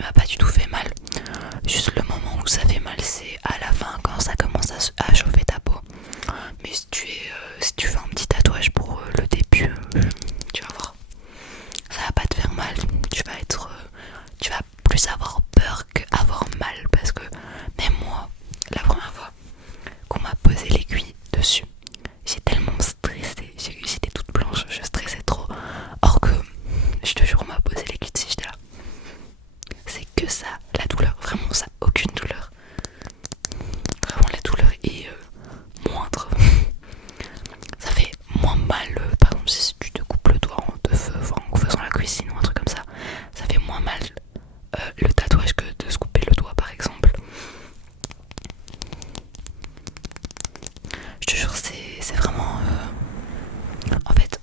il m'a pas du tout fait mal. Juste le moment où ça fait mal, c'est à la fin quand ça commence à chauffer ta peau. Mais si tu fais un petit tatouage pour le début, tu vas voir, ça va pas te faire mal. Tu vas plus avoir peur qu'avoir mal, parce que même moi, la première fois qu'on m'a posé l'aiguille dessus, j'ai tellement stressé, j'étais toute blanche, je stressais trop. Or que, je te jure, on m'a posé l'aiguille dessus, j'étais là. C'est que ça, la douleur, vraiment ça, aucune douleur. Vraiment la douleur est moindre. Ça fait moins mal, par exemple si tu te coupes le doigt en deux feux, en faisant la cuisine ou un truc comme ça fait moins mal le tatouage que de se couper le doigt par exemple. Je te jure, c'est vraiment... En fait,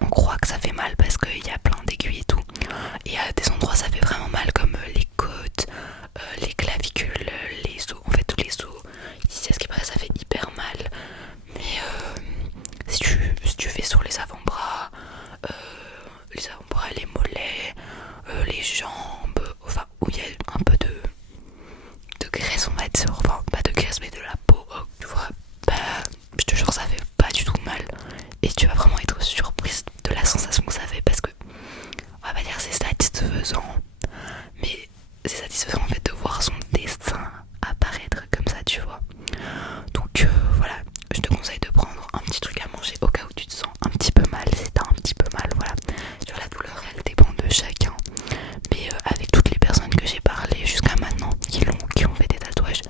on croit que ça fait mal parce qu'il y a plein d'aiguilles et tout. Et à des endroits ça fait vraiment mal, comme les côtes, les clavicules, les os, en fait tous les os. Ici à ce qui paraît ça fait hyper mal. Mais si tu fais sur les avant-bras, les mollets, les jambes, enfin où il y a un peu de graisse on va dire, enfin pas de graisse mais de la peau, tu vois, bah je te jure ça fait pas du tout mal. Et tu vas vraiment être surprise de la sensation que ça fait, parce que on va pas dire c'est satisfaisant, mais c'est satisfaisant en fait de voir son dessin apparaître comme ça, tu vois. Donc voilà, je te conseille de prendre un petit truc à manger au cas où tu te sens un petit peu mal, si t'as un petit peu mal, voilà. Sur la douleur elle dépend de chacun, mais avec toutes les personnes que j'ai parlé jusqu'à maintenant qui ont fait des tatouages,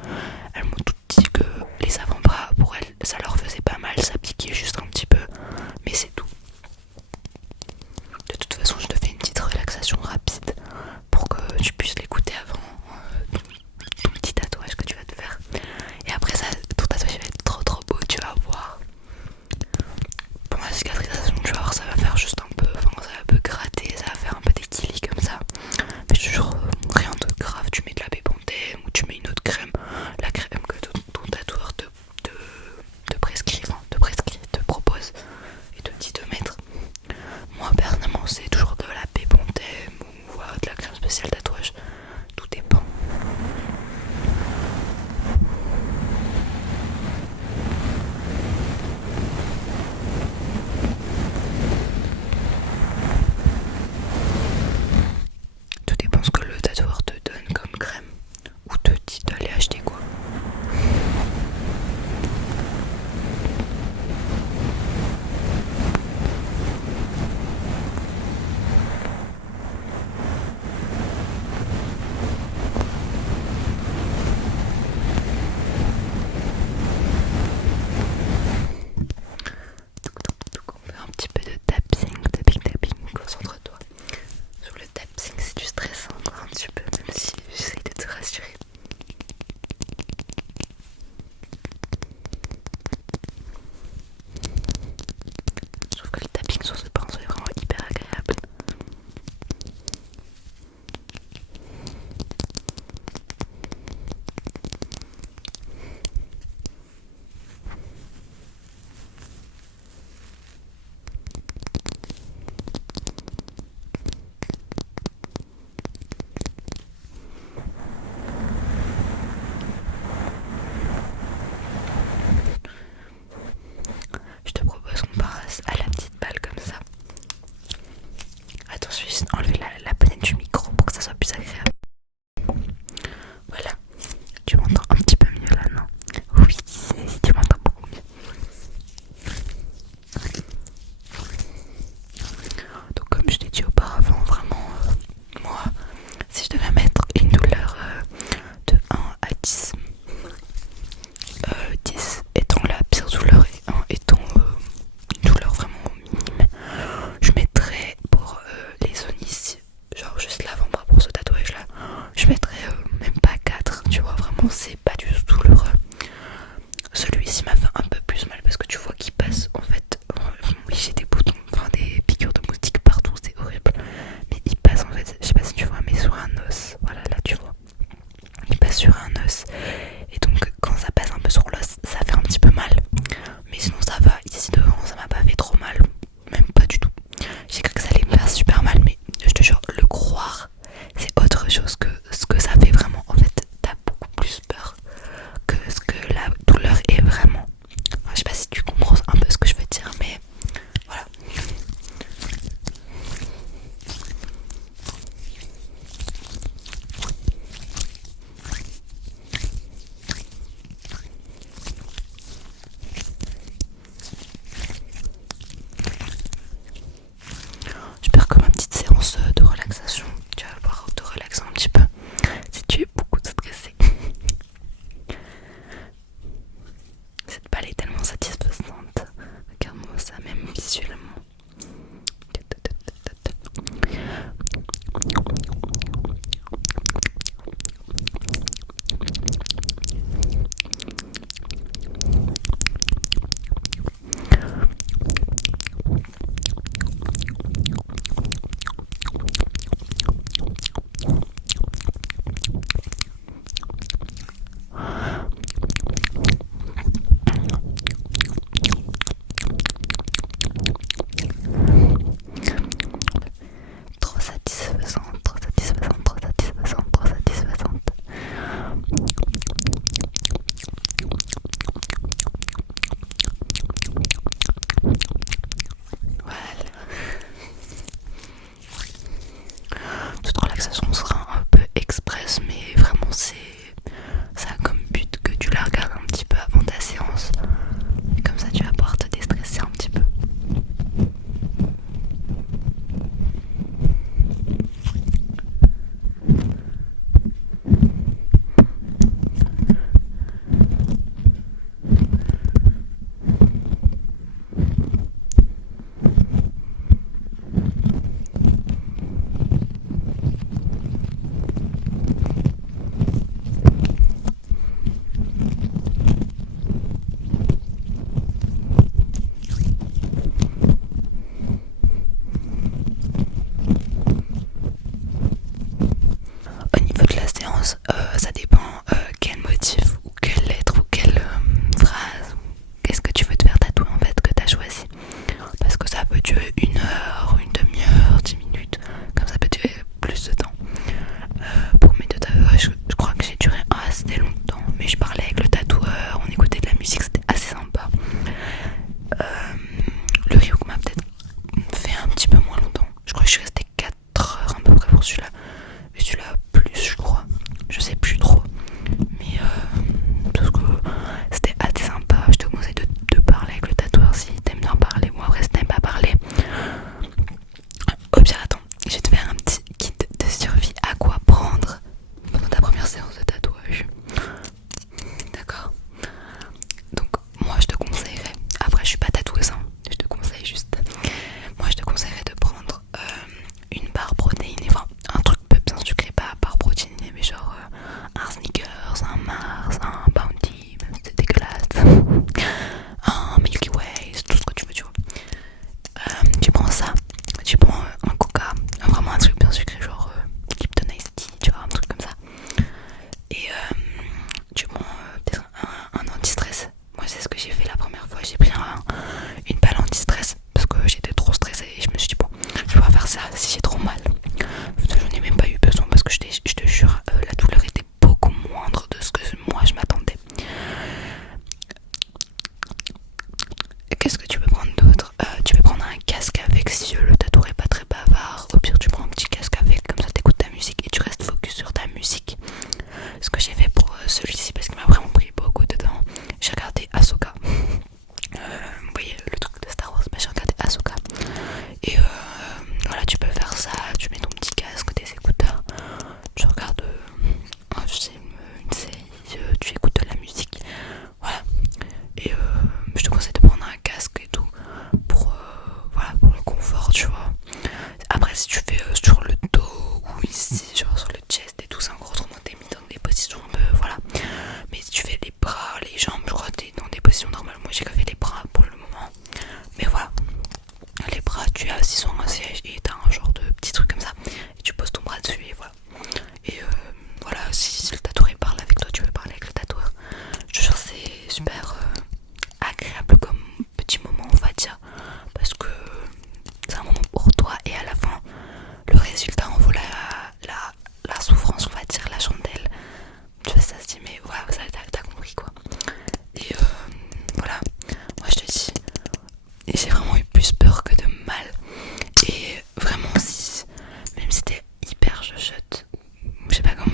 elles m'ont toutes dit que les avant-bras pour elles ça leur faisait pas mal, ça piquait juste un petit peu, mais c'est tout. De toute façon je te fais une petite relaxation rapide pour que tu puisses l'écouter avant ton petit tatouage que tu vas te faire. Et après ça, ton tatouage va être trop beau, tu vas voir. Pour la cicatrisation, tu vas voir, ça va faire juste un peu, enfin ça va un peu gratter, ça va faire un peu d'équilibre comme ça. Mais toujours rien de grave, tu mets de la bépanthen ou tu mets une autre crème, la crème que ton tatoueur te prescrit, enfin te propose et te dit de mettre. Moi personnellement c'est toujours de la bépanthen ou de la crème spéciale tatouage, tout dépend. Tout dépend ce que le tatoueur te donne comme crème ou te dit d'aller acheter quoi.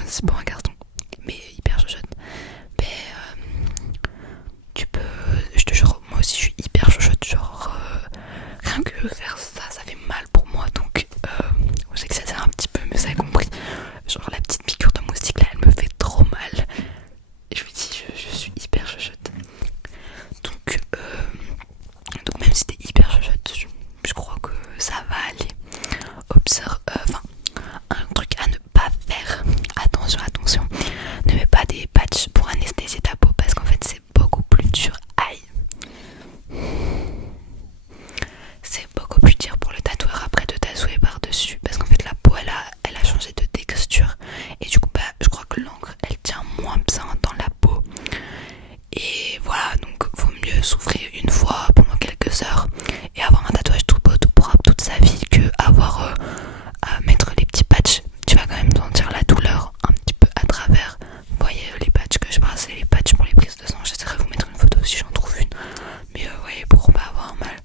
c'est pour un garçon, mais hyper chuchote. Mais tu peux, je te jure, moi aussi je suis hyper chuchote, genre rien que faire ça, ça fait mal pour moi, donc je sais que ça sert un petit peu, mais ça a compris. Genre la petite piqûre de moustique là, elle me fait trop mal. Et je me dis, je suis hyper chuchote. Donc même si t'es hyper chuchote, je crois que ça va aller. Observe, enfin, un truc à ne pas faire. Attention, attention. Ne mets pas des patchs pour anesthésier ta peau parce qu'en fait c'est beaucoup plus dur. Aïe. C'est beaucoup plus dur pour le tatoueur après de tatouer par-dessus parce qu'en fait la peau elle a changé de texture et du coup bah je crois que l'encre elle tient moins bien dans la peau. Et voilà, donc vaut mieux souffrir une fois pendant quelques heures et avoir un tatouage tout beau, tout propre toute sa vie que avoir à mettre les petits patchs. Tu vas quand même sentir la douleur un petit peu à travers. Vous voyez les patchs que je parle, c'est les patchs pour les prises de sang. J'essaierai de vous mettre une photo si j'en trouve une. Mais voyez, pour pas avoir mal.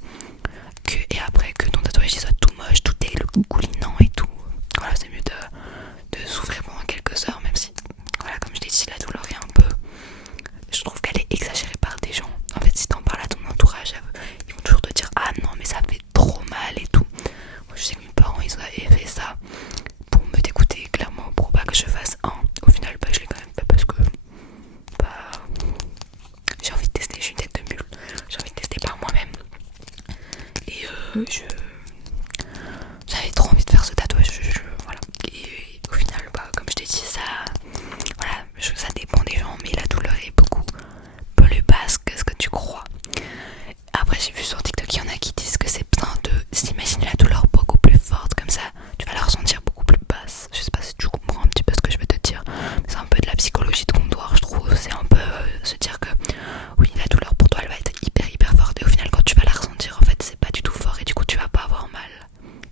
Et après que ton tatouage il soit tout moche, tout coulinant et tout. Voilà, c'est mieux de souffrir pendant quelques heures, même si, voilà, comme je l'ai dit, la douleur est un peu, je trouve qu'elle est exagérée par des gens. En fait, si t'en parles à ton entourage, ils vont toujours te dire ah non mais ça fait trop mal et tout. Moi je sais que mes parents ils avaient fait ça pour me dégoûter clairement, pour pas que je fasse un. Au final bah je l'ai quand même fait parce que bah j'ai envie de tester, je suis une tête de mule, j'ai envie de tester par moi-même. Et j'avais trop envie de faire ce tatouage, voilà. Et au final bah comme je t'ai dit ça, voilà, ça dépend des gens, mais la douleur est beaucoup plus basse que ce que tu crois. Après j'ai vu sur TikTok qu'il y en a qui disent que c'est bien de s'imaginer la douleur beaucoup plus forte, comme ça tu vas la ressentir beaucoup plus basse. Je sais pas si tu comprends un petit peu ce que je veux te dire, mais c'est un peu de la psychologie de comptoir je trouve. C'est un peu se dire que oui la douleur pour toi elle va être hyper forte et au final quand tu vas la ressentir en fait c'est pas du tout fort et du coup tu vas pas avoir mal.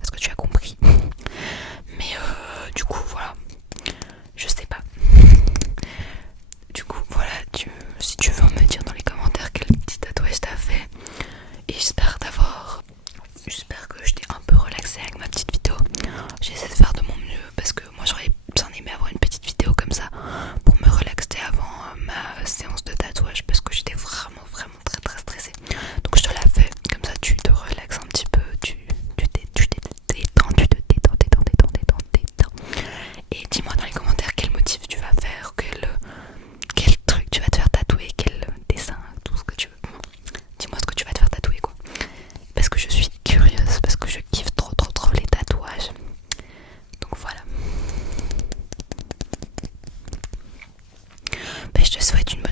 Est-ce que tu as compris? Mais du coup voilà, je sais pas. Du coup voilà, si tu veux me dire dans les commentaires quel petit tatouage t'as fait. Et j'espère que je t'ai un peu relaxé avec ma petite vidéo. J'essaie de faire de mon mieux parce que moi j'aurais bien aimé avoir une petite vidéo comme ça pour me relaxer avant ma séance de tatouage parce que j'étais vraiment très stressée. Donc je te la fais, comme ça tu te relaxes un petit peu, tu détends. Et dis-moi dans les commentaires quel motif tu vas faire, quel truc tu vas te faire tatouer, quel dessin, tout ce que tu veux. Dis-moi ce que tu vas te faire tatouer quoi. Parce que je suis curieuse, parce que je kiffe trop les tatouages. Donc voilà. Ben, je te souhaite une bonne